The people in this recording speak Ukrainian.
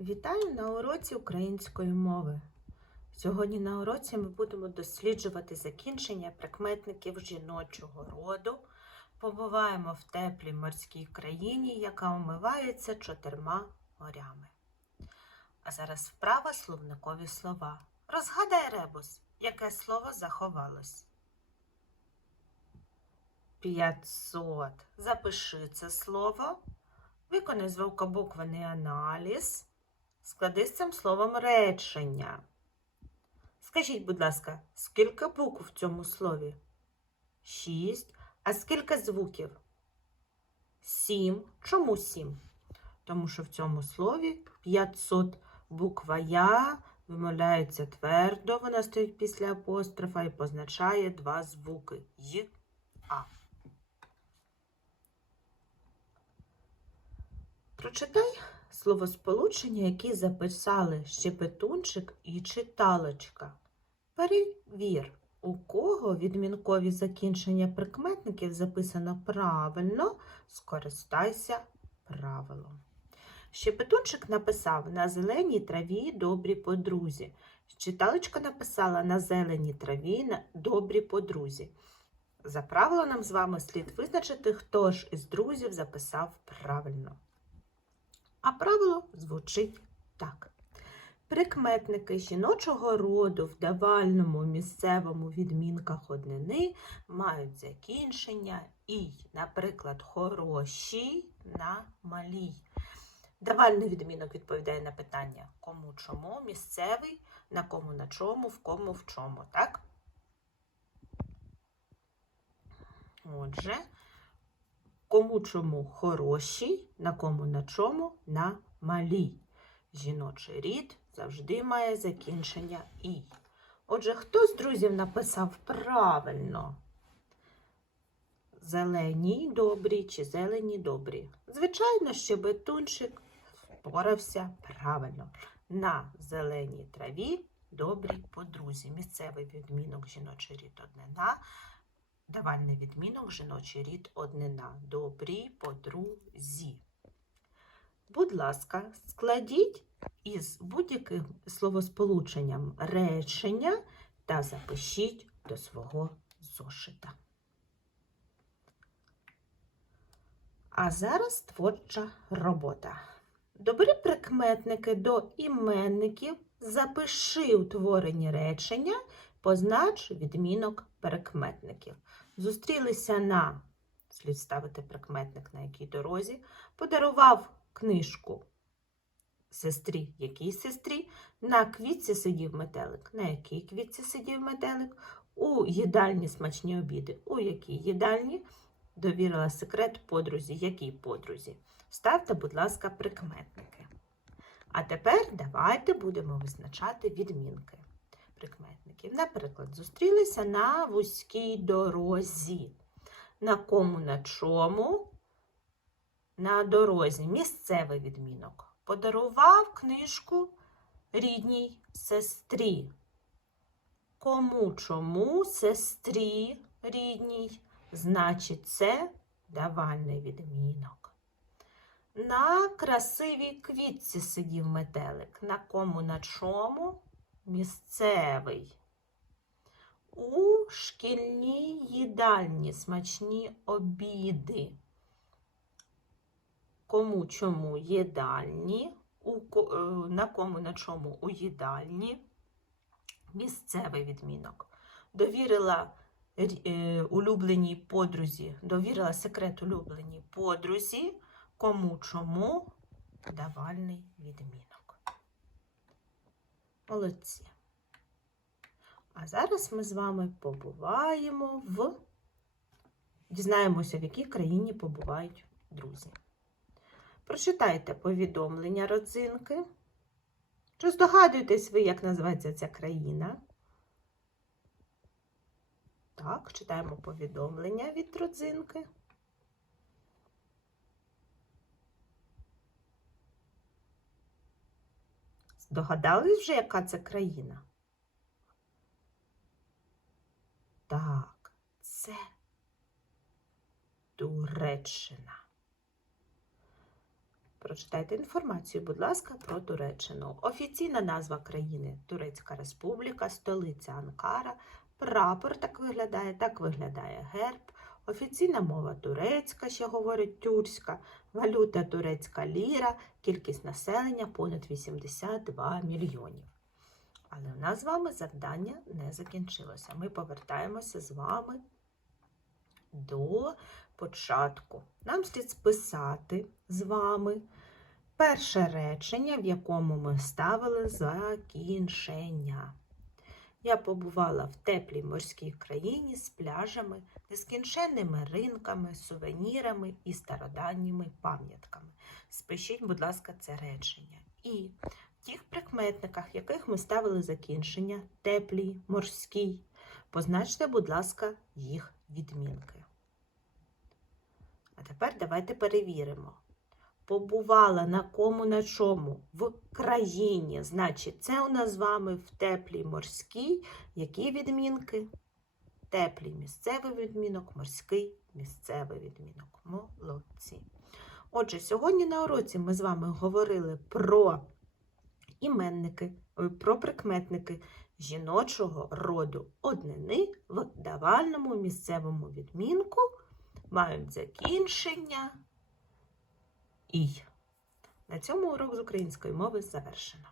Вітаю на уроці української мови. Сьогодні на уроці ми будемо досліджувати закінчення прикметників жіночого роду. Побуваємо в теплій морській країні, яка омивається чотирма морями. А зараз вправа словникові слова. Розгадай ребус, яке слово заховалось. 500. Запиши це слово. Виконай звукобуквений аналіз. Склади з цим словом речення. Скажіть, будь ласка, скільки букв в цьому слові? Шість. А скільки звуків? Сім. Чому сім? Тому що в цьому слові 500 буква Я вимовляється твердо, вона стоїть після апострофа і позначає два звуки Й, А. Прочитай словосполучення, які записали щепетунчик і читалочка. Перевір, у кого відмінкові закінчення прикметників записано правильно, скористайся правилом. Щепетунчик написав на зеленій траві добрі подрузі. Читалочка написала на зеленій траві добрі подрузі. За правило нам з вами слід визначити, хто ж із друзів записав правильно. А правило звучить так. Прикметники жіночого роду в давальному місцевому відмінках однини мають закінчення і, наприклад, хороші на малій. Давальний відмінок відповідає на питання кому чому, місцевий, на кому на чому, в кому в чому, так? Отже, кому чому хороші, на кому на чому на малій. Жіночий рід завжди має закінчення і. Отже, хто з друзів написав правильно? Зелені добрі чи зелені добрі? Звичайно, що бетунчик впорався правильно. На зеленій траві добрі подрузі. Місцевий відмінок жіночий рід однина. Давальний відмінок жіночий рід однина. Добрі подрузі. Будь ласка, складіть із будь-яким словосполученням речення та запишіть до свого зошита. А зараз творча робота. Добери прикметники до іменників, запиши утворені речення, познач відмінок прикметників. Зустрілися на, слід ставити прикметник на якій дорозі, подарував книжку сестрі, якій сестрі, на квітці сидів метелик, на якій квітці сидів метелик, у їдальні смачні обіди, у якій їдальні довірила секрет подрузі, якій подрузі. Ставте, будь ласка, прикметники. А тепер давайте будемо визначати відмінки прикметників. Наприклад, зустрілися на вузькій дорозі. На кому на чому? На дорозі. Місцевий відмінок. Подарував книжку рідній сестрі. Кому чому сестрі рідній? Значить, це давальний відмінок. На красивій квітці сидів метелик. На кому на чому? Місцевий. У шкільній їдальні смачні обіди. Кому чому їдальні, у, е, на кому на чому у їдальні. Місцевий відмінок. Довірила е, улюбленій подрузі, довірила секрет улюбленій подрузі, кому чому давальний відмінок. Молодці. А зараз ми з вами побуваємо в. Дізнаємося, в якій країні побувають друзі. Прочитайте повідомлення родзинки. Чи здогадуєтесь ви, як називається ця країна? Так, читаємо повідомлення від родзинки. Здогадались вже, яка це країна? Так, це Туреччина. прочитайте інформацію, будь ласка, про Туреччину. Офіційна назва країни Турецька Республіка, столиця Анкара, прапор так виглядає, так виглядає герб. Офіційна мова турецька, ще говорять тюркська, валюта турецька ліра, кількість населення понад 82 мільйонів. Але у нас з вами завдання не закінчилося. Ми повертаємося з вами до початку. Нам слід списати з вами перше речення, в якому ми ставили закінчення. Я побувала в теплій морській країні з пляжами, нескінченними ринками, сувенірами і стародавніми пам'ятками. Спишіть, будь ласка, це речення. І в тих прикметниках, яких ми ставили закінчення, теплій, морській, позначте, будь ласка, їх відмінки. А тепер давайте перевіримо. Побувала на кому на чому? В країні. Значить, це у нас з вами в теплій морській. Які відмінки? Теплий місцевий відмінок, морський місцевий відмінок. Молодці. Отже, сьогодні на уроці ми з вами говорили про іменники, про прикметники жіночого роду однини в давальному місцевому відмінку мають закінчення і. На цьому урок з української мови завершено.